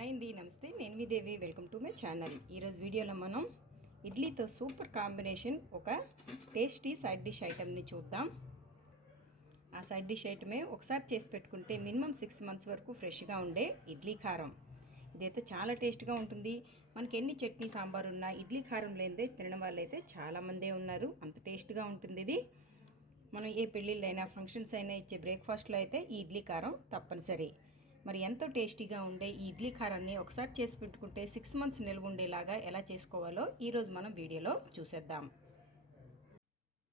Hi అండి నమస్తే. నేను మీ Devi. Welcome to my channel ఈరోజు వీడియోలో మనం ఇడ్లీతో సూపర్ కాంబినేషన్ ఒక టేస్టీ సైడ్ డిష్ ఐటెంని చూద్దాం. ఆ సైడ్ డిష్ ఐటమే ఒకసారి చేసి పెట్టుకుంటే మినిమం సిక్స్ మంత్స్ వరకు ఫ్రెష్గా ఉండే ఇడ్లీ కారం. ఇదైతే చాలా టేస్ట్గా ఉంటుంది. మనకి ఎన్ని చట్నీ సాంబార్ ఉన్నా ఇడ్లీ కారం లేనిదే తినడం వాళ్ళు అయితే చాలామందే ఉన్నారు. అంత టేస్ట్గా ఉంటుంది ఇది. మనం ఏ పెళ్ళిళ్ళైనా ఫంక్షన్స్ అయినా ఇచ్చే బ్రేక్ఫాస్ట్లో అయితే ఈ ఇడ్లీ కారం తప్పనిసరి. మరి ఎంతో టేస్టీగా ఉండే ఈ ఇడ్లీ కారాన్ని ఒకసారి చేసి పెట్టుకుంటే సిక్స్ మంత్స్ నిల్వ ఉండేలాగా ఎలా చేసుకోవాలో ఈరోజు మనం వీడియోలో చూసేద్దాం.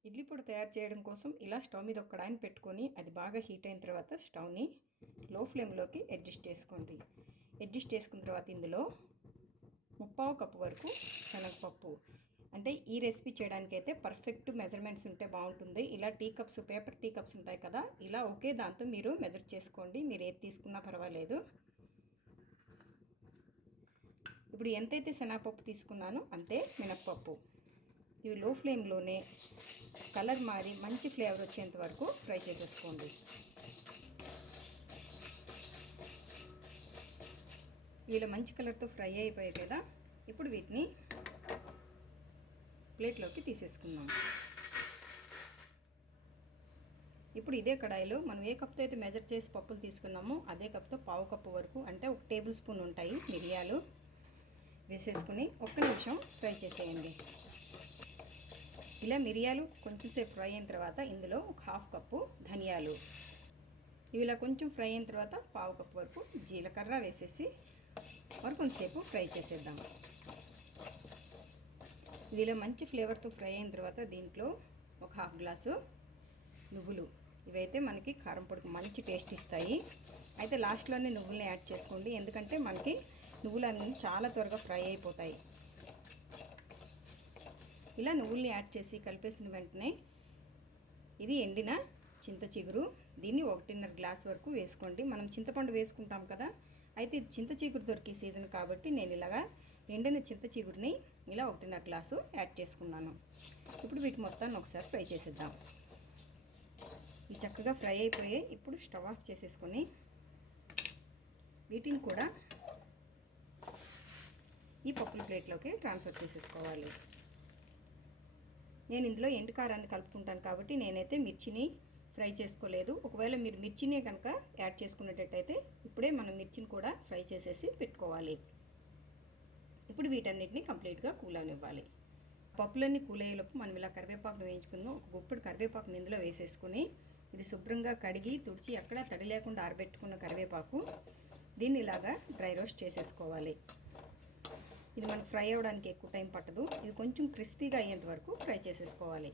ఇడ్లీ పొడి తయారు చేయడం కోసం ఇలా స్టవ్ మీద ఒక కడాయిని పెట్టుకొని అది బాగా హీట్ అయిన తర్వాత స్టవ్ని లో ఫ్లేమ్లోకి అడ్జస్ట్ చేసుకోండి. అడ్జస్ట్ చేసుకున్న తర్వాత ఇందులో ముప్పావు కప్పు వరకు శనగపప్పు అంటే ఈ రెసిపీ చేయడానికి అయితే పర్ఫెక్ట్ మెజర్మెంట్స్ ఉంటే బాగుంటుంది. ఇలా tea cups paper tea cups ఉంటాయి కదా ఇలా ఒకే దాంతో మీరు మెజర్ చేసుకోండి. మీరు ఏది తీసుకున్నా పర్వాలేదు. ఇప్పుడు ఎంతైతే శనగపప్పు తీసుకున్నానో అంతే మినప్పప్పు. ఇవి లో ఫ్లేమ్లోనే కలర్ మారి మంచి ఫ్లేవర్ వచ్చేంత వరకు ఫ్రై చేసేసుకోండి. వీళ్ళ మంచి కలర్తో ఫ్రై అయిపోయాయి కదా ఇప్పుడు వీటిని ప్లేట్లోకి తీసేసుకుందాం. ఇప్పుడు ఇదే కడాయిలో మనం ఏ కప్తో అయితే మెజర్ చేసి పప్పులు తీసుకున్నామో అదే కప్తో పావు కప్పు వరకు అంటే ఒక టేబుల్ స్పూన్ ఉంటాయి మిరియాలు వేసేసుకుని ఒక్క నిమిషం ఫ్రై చేసేయండి. ఇలా మిరియాలు కొంచెంసేపు ఫ్రై అయిన తర్వాత ఇందులో ఒక హాఫ్ కప్పు ధనియాలు. ఇవి ఇలా కొంచెం ఫ్రై అయిన తర్వాత పావు కప్పు వరకు జీలకర్ర వేసేసి మరి కొంచెంసేపు ఫ్రై చేసేద్దాం. ఇదిలో మంచి ఫ్లేవర్తో ఫ్రై అయిన తర్వాత దీంట్లో ఒక హాఫ్ గ్లాసు నువ్వులు. ఇవైతే మనకి కారం పొడికి మంచి టేస్ట్ ఇస్తాయి. అయితే లాస్ట్లోనే నువ్వుల్ని యాడ్ చేసుకోండి. ఎందుకంటే మనకి నువ్వులు అన్నీ చాలా త్వరగా ఫ్రై అయిపోతాయి. ఇలా నువ్వుల్ని యాడ్ చేసి కలిపేసిన వెంటనే ఇది ఎండిన చింత చిగురు. దీన్ని ఒకటిన్నర గ్లాస్ వరకు వేసుకోండి. మనం చింతపండు వేసుకుంటాం కదా అయితే ఇది చింత చిగురు దొరికే సీజన్ కాబట్టి నేను ఇలాగా ఎండిన చింత చిగురిని ఇలా ఒకటిన్నర గ్లాసు యాడ్ చేసుకున్నాను. ఇప్పుడు వీటి మొత్తాన్ని ఒకసారి ఫ్రై చేసేద్దాం. ఈ చక్కగా ఫ్రై అయిపోయి ఇప్పుడు స్టవ్ ఆఫ్ చేసేసుకొని వీటిని కూడా ఈ పప్పుల ప్లేట్లోకి ట్రాన్స్ఫర్ చేసేసుకోవాలి. నేను ఇందులో ఎండు కారాన్ని కలుపుకుంటాను కాబట్టి నేనైతే మిర్చిని ఫ్రై చేసుకోలేదు. ఒకవేళ మీరు మిర్చినే కనుక యాడ్ చేసుకునేటట్టయితే ఇప్పుడే మనం మిర్చిని కూడా ఫ్రై చేసేసి పెట్టుకోవాలి. ఇప్పుడు వీటన్నిటిని కంప్లీట్గా కూలనివ్వాలి. పప్పులన్నీ కూలయ్యేలోపు మనం ఇలా కరివేపాకును వేయించుకుందాం. ఒక గుప్పుడు కరివేపాకును ఇందులో వేసేసుకుని ఇది శుభ్రంగా కడిగి తుడిచి ఎక్కడా తడి లేకుండా ఆరబెట్టుకున్న కరివేపాకు దీన్ని ఇలాగా డ్రై రోస్ట్ చేసేసుకోవాలి. ఇది మనకు ఫ్రై అవ్వడానికి ఎక్కువ టైం పట్టదు. ఇది కొంచెం క్రిస్పీగా అయ్యేంత వరకు ఫ్రై చేసేసుకోవాలి.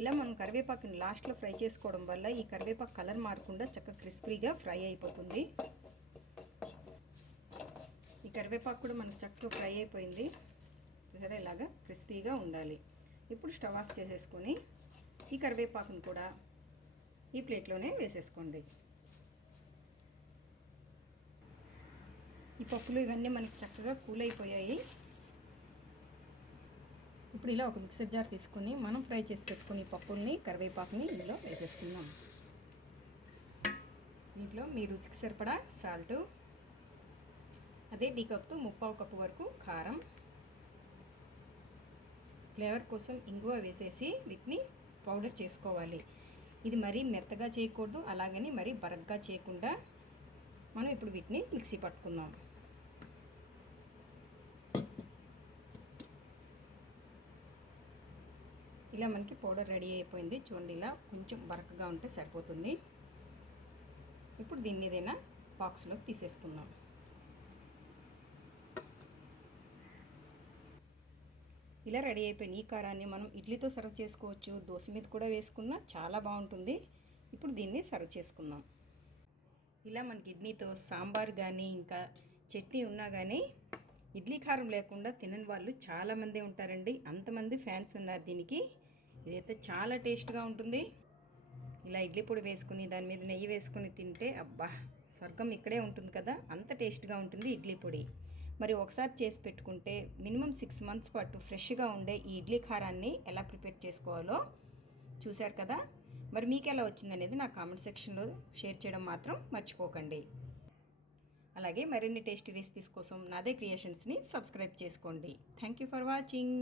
ఇలా మనం కరివేపాకుని లాస్ట్లో ఫ్రై చేసుకోవడం వల్ల ఈ కరివేపాకు కలర్ మారకుండా చక్కగా క్రిస్పీగా ఫ్రై అయిపోతుంది. ఈ కరివేపాకు కూడా మనకు చక్కగా ఫ్రై అయిపోయింది. సరే ఇలాగా క్రిస్పీగా ఉండాలి. ఇప్పుడు స్టవ్ ఆఫ్ చేసేసుకొని ఈ కరివేపాకును కూడా ఈ ప్లేట్లోనే వేసేసుకోండి. ఈ పప్పులు ఇవన్నీ మనకి చక్కగా కూల్ అయిపోయాయి. ఇప్పుడు ఇలా ఒక మిక్సర్ జార్ తీసుకుని మనం ఫ్రై చేసి పెట్టుకుని పప్పుల్ని కరివేపాకుని ఇందులో వేసేసుకుందాం. దీంట్లో మీ రుచికి సరిపడా సాల్టు అదే టీ కప్తో ముప్పావు కప్పు వరకు కారం ఫ్లేవర్ కోసం ఇంగువ వేసేసి వీటిని పౌడర్ చేసుకోవాలి. ఇది మరీ మెత్తగా చేయకూడదు అలాగని మరీ బరగ్గా చేయకుండా మనం ఇప్పుడు వీటిని మిక్సీ పట్టుకుందాం. ఇలా మనకి పౌడర్ రెడీ అయిపోయింది. చూడండి ఇలా కొంచెం బరకగా ఉంటే సరిపోతుంది. ఇప్పుడు దీన్ని ఏదైనా బాక్స్లోకి తీసేసుకుందాం. ఇలా రెడీ అయిపోయిన ఈ కారాన్ని మనం ఇడ్లీతో సర్వ్ చేసుకోవచ్చు. దోశ మీద కూడా వేసుకున్నా చాలా బాగుంటుంది. ఇప్పుడు దీన్ని సర్వ్ చేసుకుందాం. ఇలా మనకి ఇడ్లీతో సాంబార్ కానీ ఇంకా చట్నీ ఉన్నా కానీ ఇడ్లీ కారం లేకుండా తినని వాళ్ళు చాలామంది ఉంటారండి. అంతమంది ఫ్యాన్స్ ఉన్నారు దీనికి. ఇదైతే చాలా టేస్ట్గా ఉంటుంది. ఇలా ఇడ్లీ పొడి వేసుకుని దాని మీద నెయ్యి వేసుకుని తింటే అబ్బా! స్వర్గం ఇక్కడే ఉంటుంది కదా! అంత టేస్ట్గా ఉంటుంది ఇడ్లీ పొడి. మరి ఒకసారి చేసి పెట్టుకుంటే మినిమం సిక్స్ మంత్స్ పాటు ఫ్రెష్గా ఉండే ఈ ఇడ్లీ కారాన్ని ఎలా ప్రిపేర్ చేసుకోవాలో చూశారు కదా! మరి మీకు ఎలా వచ్చిందనేది నా కామెంట్ సెక్షన్లో షేర్ చేయడం మాత్రం మర్చిపోకండి. అలాగే మరిన్ని టేస్టీ రెసిపీస్ కోసం నాదే క్రియేషన్స్ని సబ్స్క్రైబ్ చేసుకోండి. Thank you for watching.